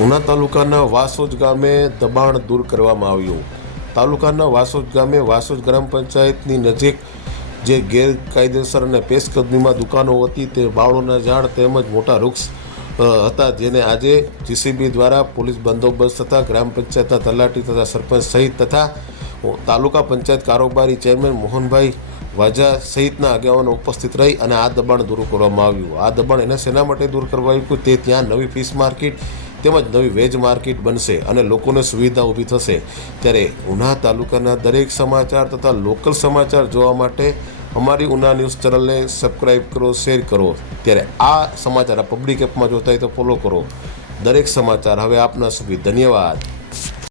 ઉના તાલુકાના વાસોજ ગામે દબાણ દૂર કરવામાં આવ્યું। તાલુકાના વાસોજ ગામે વાસોજ ગ્રામ પંચાયતની નજીક જે ગેરકાયદેસર અને પેશકદમીમાં દુકાનો હતી તે બાવળોના ઝાડ તેમજ મોટા વૃક્ષ હતા, જેને આજે જીસીબી દ્વારા પોલીસ બંદોબસ્ત તથા ગ્રામ પંચાયતના તલાટી તથા સરપંચ સહિત તથા તાલુકા પંચાયત કારોબારી ચેરમેન મોહનભાઈ વાજા સહિતના આગેવાનો ઉપસ્થિત રહી અને આ દબાણ દૂર કરવામાં આવ્યું। આ દબાણ એને શેના માટે દૂર કરવા આવ્યું તે ત્યાં નવી ફિશ માર્કેટ તેમજ નવી વેજ માર્કેટ બનશે અને લોકોને સુવિધા ઊભી થશે। ત્યારે ઉના તાલુકાના દરેક સમાચાર તથા લોકલ સમાચાર જોવા માટે અમારી ઉના ન્યૂઝ ચેનલને સબસ્ક્રાઈબ કરો, શેર કરો। ત્યારે આ સમાચાર આ પબ્લિક એપમાં જોતા હોય તો ફોલો કરો। દરેક સમાચાર હવે આપના સુધી। ધન્યવાદ।